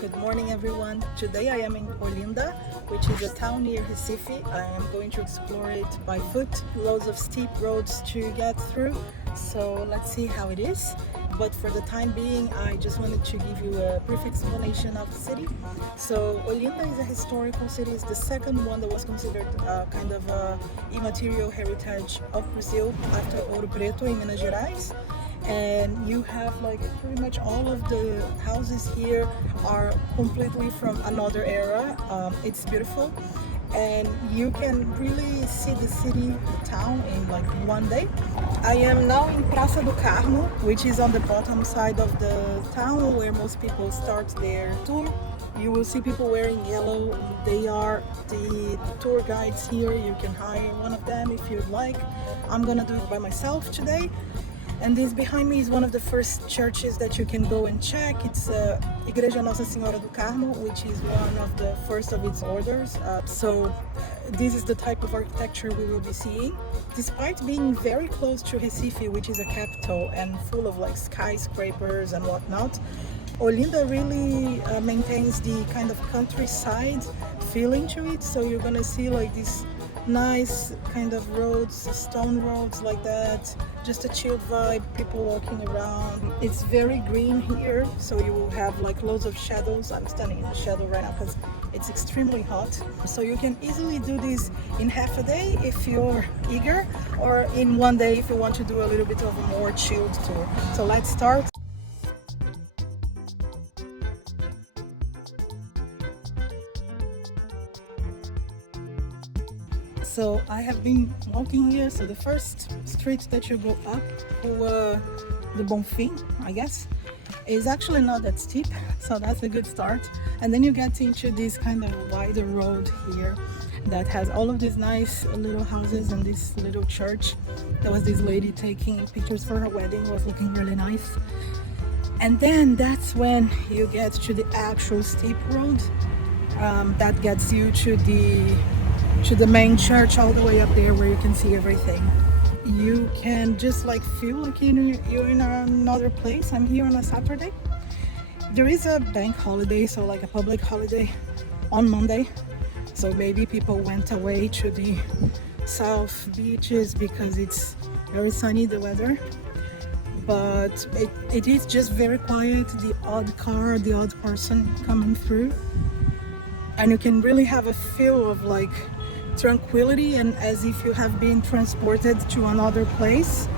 Good morning everyone. Today I am in Olinda, which is a town near Recife. I am going to explore it by foot. Loads of steep roads to get through. So let's see how it is. But for the time being, I just wanted to give you a brief explanation of the city. So Olinda is a historical city. It's the second one that was considered kind of a immaterial heritage of Brazil after Ouro Preto in Minas Gerais. And you have like pretty much all of the houses here are completely from another era. It's beautiful and you can really see the city, the town in like one day. I am now in Praça do Carmo, which is on the bottom side of the town where most people start their tour. You will see people wearing yellow. They are the tour guides here. You can hire one of them if you'd like. I'm gonna do it by myself today. And this behind me is one of the first churches that you can go and check. It's Igreja Nossa Senhora do Carmo, which is one of the first of its orders. So this is the type of architecture we will be seeing. Despite being very close to Recife, which is a capital and full of like skyscrapers and whatnot, Olinda really maintains the kind of countryside feeling to it. So you're gonna see like this nice kind of roads, stone roads like that, just a chilled vibe, people walking around. It's very green here, so you will have like loads of shadows. I'm standing in the shadow right now because it's extremely hot. So you can easily do this in half a day if you're eager, or in one day if you want to do a little bit of a more chilled tour. So let's start. So I have been walking here. So the first street that you go up to the Bonfim, I guess, is actually not that steep. So that's a good start. And then you get into this kind of wider road here that has all of these nice little houses and this little church. There was this lady taking pictures for her wedding. It was looking really nice. And then that's when you get to the actual steep road that gets you to the main church all the way up there where you can see everything. You can just like feel like you're in another place. I'm here on a Saturday. There is a bank holiday, so like a public holiday on Monday. So maybe people went away to the south beaches because it's very sunny, the weather. But it is just very quiet, the odd car, the odd person coming through. And you can really have a feel of like tranquility and as if you have been transported to another place.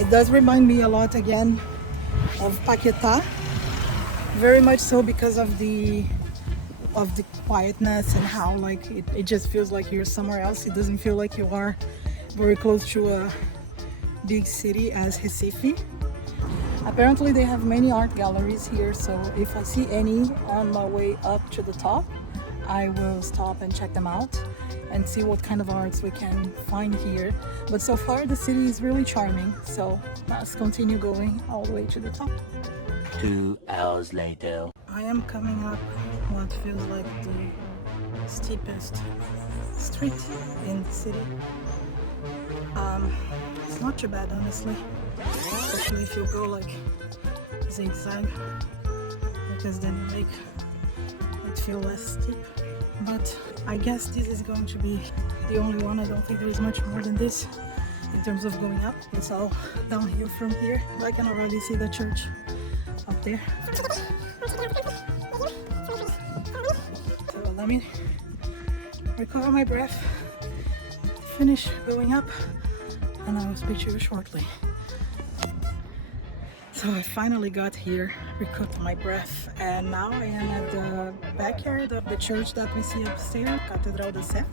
It does remind me a lot again of Paquetá, very much so because of the quietness and how like it just feels like you're somewhere else. It doesn't feel like you are very close to a big city as Recife. Apparently they have many art galleries here, so if I see any on my way up to the top, I will stop and check them out and see what kind of arts we can find here. But so far the city is really charming, so let's continue going all the way to the top. 2 hours later. I am coming up what feels like the steepest street in the city. It's not too bad honestly, especially if you go like zigzag, because then you make it feel less steep. But I guess this is going to be the only one. I don't think there is much more than this in terms of going up. It's all downhill from here. I can already see the church up there. So let me recover my breath, finish going up, and I will speak to you shortly. So I finally got here, recovered my breath, and now I am at the backyard of the church that we see upstairs, Catedral da Sé.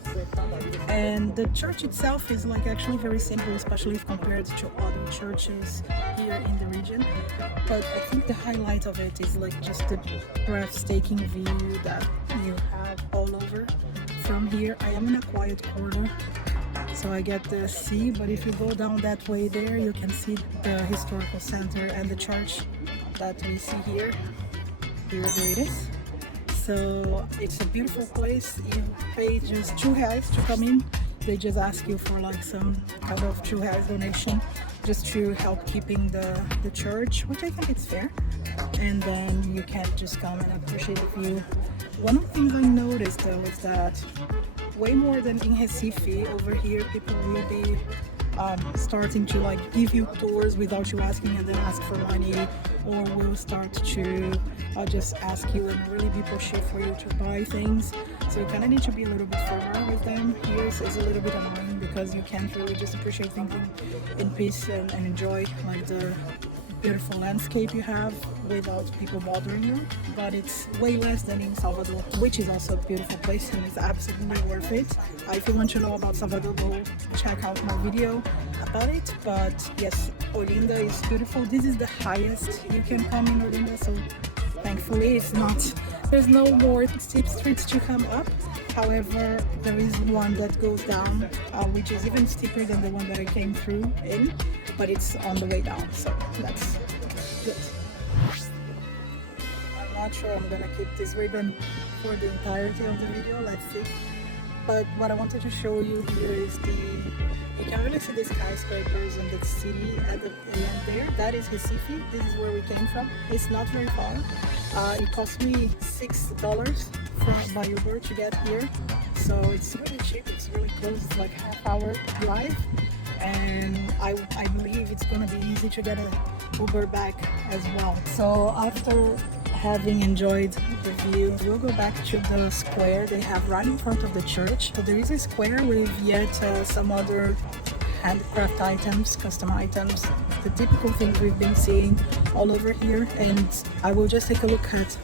And the church itself is like actually very simple, especially if compared to other churches here in the region. But I think the highlight of it is like just the breathtaking view that you have all over from here. I am in a quiet corner, so I get the sea, but if you go down that way there, you can see the historical center and the church that we see here. There it is. So it's a beautiful place. You pay just R$2 to come in. They just ask you for like some kind of R$2 donation just to help keeping the church, which I think it's fair. And then you can just come and appreciate the view. One of the things I noticed though is that way more than in Recife, over here people will be starting to like give you tours without you asking and then ask for money, or will start to just ask you and really be pushy for you to buy things. So you kind of need to be a little bit firmer with them. Here it's a little bit annoying because you can't really just appreciate things in peace and enjoy like the beautiful landscape you have without people bothering you. But it's way less than in Salvador, which is also a beautiful place and it's absolutely worth it. If you want to know about Salvador, go check out my video about it. But yes, Olinda is beautiful. This is the highest you can come in Olinda, so thankfully it's not, there's no more steep streets to come up. However, there is one that goes down, which is even steeper than the one that I came through in, but it's on the way down, so that's good. I'm not sure I'm gonna keep this ribbon for the entirety of the video, let's see. But what I wanted to show you here is you can really see the skyscrapers and the city at the end there. That is Recife. This is where we came from. It's not very far. It cost me $6 by Uber to get here. So it's really cheap, it's really close, it's like half-hour drive. And I believe it's gonna be easy to get an Uber back as well. So after having enjoyed the view, we'll go back to the square they have right in front of the church. So there is a square with yet some other handcraft items, custom items, the typical things we've been seeing all over here. And I will just take a look at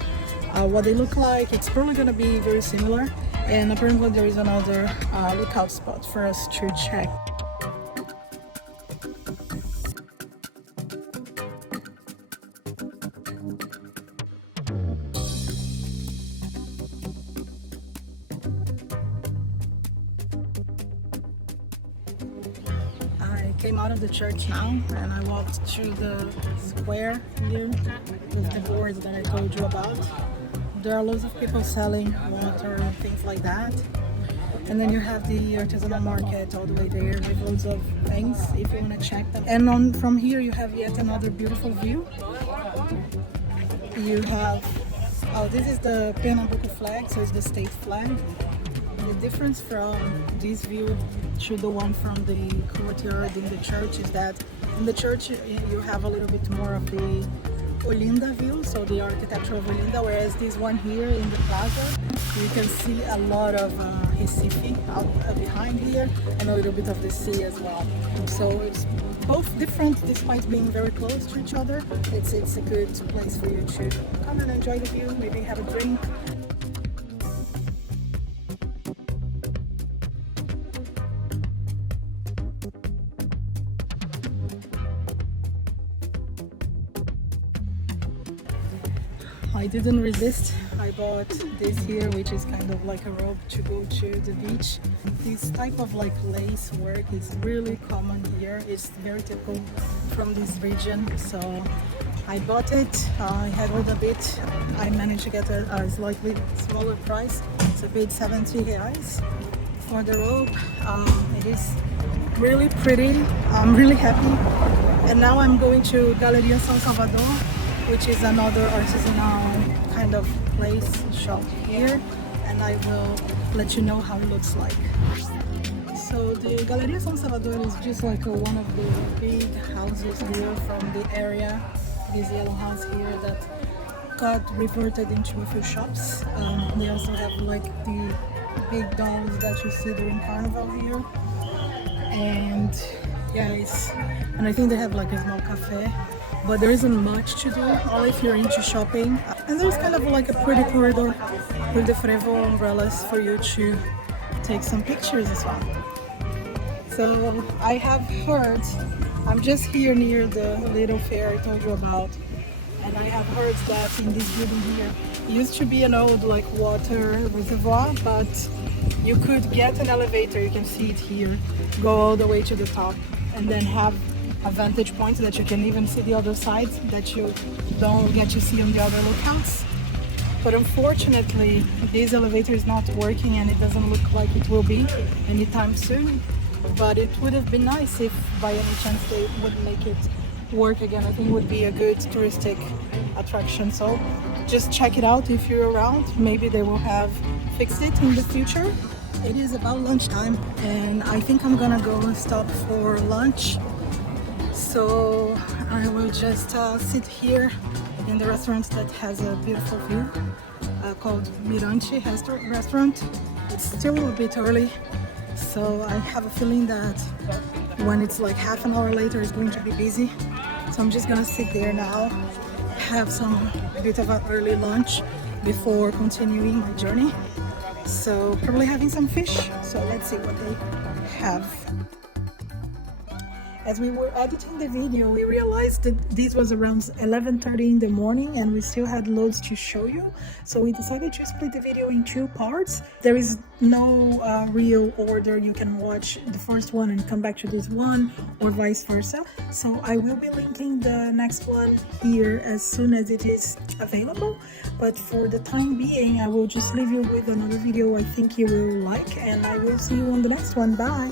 what they look like. It's probably going to be very similar, and apparently there is another lookout spot for us to check. I came out of the church now and I walked through the square here with the boards that I told you about. There are loads of people selling water and things like that. And then you have the artisanal market all the way there with loads of things if you want to check them. And from here you have yet another beautiful view. You have, this is the Pernambuco flag, so it's the state flag. The difference from this view to the one from the courtyard in the church is that in the church you have a little bit more of the Olinda view, so the architecture of Olinda, whereas this one here in the plaza, you can see a lot of Recife out behind here and a little bit of the sea as well. So it's both different despite being very close to each other. It's a good place for you to come and enjoy the view, maybe have a drink. I didn't resist. I bought this here, which is kind of like a rope to go to the beach. This type of like lace work is really common here. It's very typical from this region. So I bought it. I haggled a bit. I managed to get a slightly smaller price. So I paid 70 reais for the rope. It is really pretty. I'm really happy. And now I'm going to Galleria San Salvador, which is another artisanal kind of place, shop here, and I will let you know how it looks like. So the Galleria San Salvador is just like one of the big houses here from the area, this yellow house here that got reverted into a few shops. They also have like the big dolls that you see during Carnival here, and yeah, and I think they have like a small cafe. But there isn't much to do, only if you're into shopping. And there's kind of like a pretty corridor with the Frevo umbrellas for you to take some pictures as well. So I have heard, I'm just here near the little fair I told you about, and I have heard that in this building here, it used to be an old like water reservoir, but you could get an elevator, you can see it here, go all the way to the top, and then have a vantage point that you can even see the other side that you don't get to see on the other lookouts. But unfortunately, this elevator is not working and it doesn't look like it will be anytime soon. But it would have been nice if by any chance they would make it work again. I think it would be a good touristic attraction. So just check it out if you're around. Maybe they will have fixed it in the future. It is about lunchtime and I think I'm gonna go and stop for lunch. So I will just sit here in the restaurant that has a beautiful view called Mirante restaurant. It's still a bit early, so I have a feeling that when it's like half an hour later it's going to be busy. So I'm just gonna sit there now, have a bit of an early lunch before continuing my journey. So probably having some fish, so let's see what they have. As we were editing the video, we realized that this was around 11:30 in the morning and we still had loads to show you. So we decided to split the video in two parts. There is no real order. You can watch the first one and come back to this one or vice versa. So I will be linking the next one here as soon as it is available. But for the time being, I will just leave you with another video I think you will like, and I will see you on the next one. Bye!